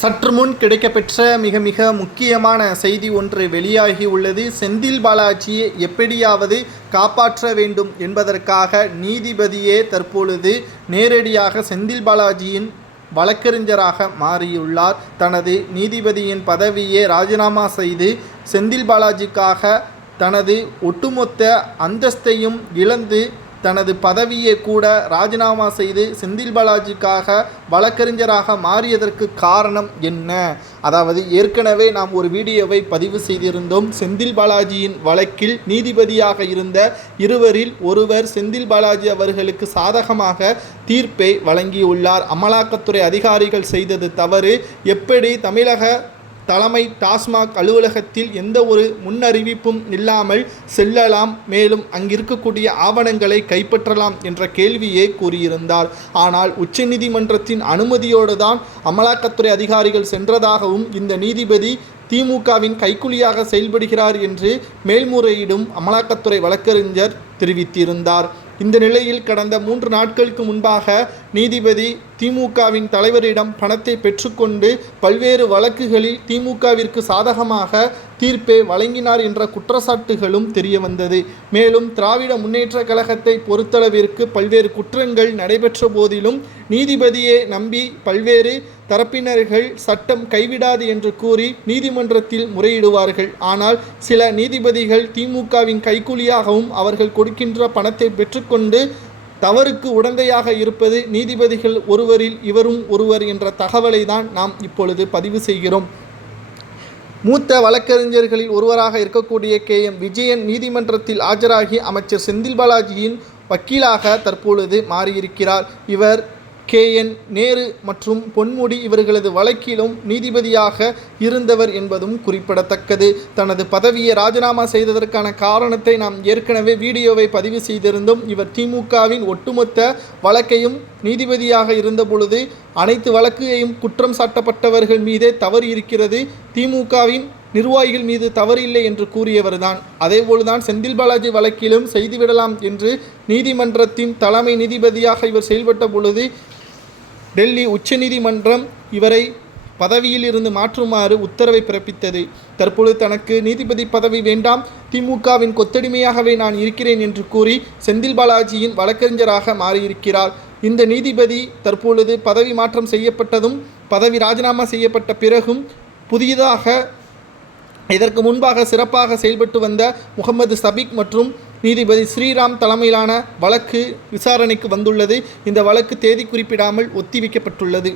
சற்று முன் கிடைக்கப்பெற்ற மிக முக்கியமான செய்தி ஒன்று வெளியாகி உள்ளது. செந்தில் பாலாஜியை எப்படியாவது காப்பாற்ற வேண்டும் என்பதற்காக நீதிபதியே தற்பொழுது நேரடியாக செந்தில் பாலாஜியின் வழக்கறிஞராக மாறியுள்ளார். தனது நீதிபதியின் பதவியை ராஜினாமா செய்து செந்தில் பாலாஜிக்காக தனது ஒட்டுமொத்த அந்தஸ்தையும் இழந்து தனது பதவியை கூட ராஜினாமா செய்து செந்தில் பாலாஜிக்காக வழக்கறிஞராக மாறியதற்கு காரணம் என்ன? அதாவது ஏற்கனவே நாம் ஒரு வீடியோவை பதிவு செய்திருந்தோம். செந்தில் பாலாஜியின் வழக்கில் நீதிபதியாக இருந்த இருவரில் ஒருவர் செந்தில் பாலாஜி அவர்களுக்கு சாதகமாக தீர்ப்பை வழங்கியுள்ளார். அமலாக்கத்துறை அதிகாரிகள் செய்தது தவறு, எப்படி தமிழக தலைமை டாஸ்மாக் அலுவலகத்தில் எந்த ஒரு முன்னறிவிப்பும் இல்லாமல் செல்லலாம், மேலும் அங்கிருக்கக்கூடிய ஆவணங்களை கைப்பற்றலாம் என்ற கேள்வியை கூறியிருந்தார். ஆனால் உச்சநீதிமன்றத்தின் அனுமதியோடு தான் அமலாக்கத்துறை அதிகாரிகள் சென்றதாகவும் இந்த நீதிபதி திமுகவின் கைக்கூலியாக செயல்படுகிறார் என்று மேல்முறையீடும் அமலாக்கத்துறை வழக்கறிஞர் தெரிவித்திருந்தார். இந்த நிலையில் கடந்த 3 நாட்களுக்கு முன்பாக நீதிபதி திமுகவின் தலைவரிடம் பணத்தை பெற்றுக்கொண்டு பல்வேறு வழக்குகளில் திமுகவிற்கு சாதகமாக தீர்ப்பை வழங்கினார் என்ற குற்றச்சாட்டுகளும் தெரிய வந்தது. மேலும் திராவிட முன்னேற்ற கழகத்தை பொறுத்தளவிற்கு பல்வேறு குற்றங்கள் நடைபெற்ற போதிலும் நீதிபதியை நம்பி பல்வேறு தரப்பினர்கள் சட்டம் கைவிடாது என்று கூறி நீதிமன்றத்தில் முறையிடுவார்கள். ஆனால் சில நீதிபதிகள் திமுகவின் கைக்கூலியாகவும் அவர்கள் கொடுக்கின்ற பணத்தை பெற்றுக்கொண்டு தவறுக்கு உடந்தையாக இருப்பது நீதிபதிகள் ஒருவரில் இவரும் ஒருவர் என்ற தகவலை தான் நாம் இப்பொழுது பதிவு செய்கிறோம். மூத்த வழக்கறிஞர்களில் ஒருவராக இருக்கக்கூடிய KM விஜயன் நீதிமன்றத்தில் ஆஜராகி அமைச்சர் செந்தில் பாலாஜியின் வக்கீலாக தற்பொழுது மாறியிருக்கிறார். இவர் KN நேரு மற்றும் பொன்முடி இவர்களது வழக்கிலும் நீதிபதியாக இருந்தவர் என்பதும் குறிப்பிடத்தக்கது. தனது பதவியை ராஜினாமா செய்ததற்கான காரணத்தை நாம் ஏற்கனவே வீடியோவை பதிவு செய்திருந்தோம். இவர் திமுகவின் ஒட்டுமொத்த வழக்கையும் நீதிபதியாக இருந்த பொழுது அனைத்து வழக்கையும் குற்றம் சாட்டப்பட்டவர்கள் மீதே தவறு இருக்கிறது, திமுகவின் நிர்வாகிகள் மீது தவறு இல்லை என்று கூறியவர்தான். அதேபோல்தான் செந்தில் பாலாஜி வழக்கிலும் செய்துவிடலாம் என்று நீதிமன்றத்தின் தலைமை நீதிபதியாக இவர் செயல்பட்ட பொழுது டெல்லி உச்சநீதிமன்றம் இவரை பதவியில் இருந்து மாற்றுமாறு உத்தரவை பிறப்பித்தது. தற்பொழுது தனக்கு நீதிபதி பதவி வேண்டாம், திமுகவின் கொத்தடிமையாகவே நான் இருக்கிறேன் என்று கூறி செந்தில் பாலாஜியின் வழக்கறிஞராக மாறியிருக்கிறார். இந்த நீதிபதி தற்பொழுது பதவி மாற்றம் செய்யப்பட்டதும் பதவி ராஜினாமா செய்யப்பட்ட பிறகும் புதிதாக இதற்கு முன்பாக சிறப்பாக செயல்பட்டு வந்த முகமது சபிக் மற்றும் நீதிபதி ஸ்ரீராம் தலைமையிலான வழக்கு விசாரணைக்கு வந்துள்ளது. இந்த வழக்கு தேதி குறிப்பிடாமல் ஒத்திவைக்கப்பட்டுள்ளது.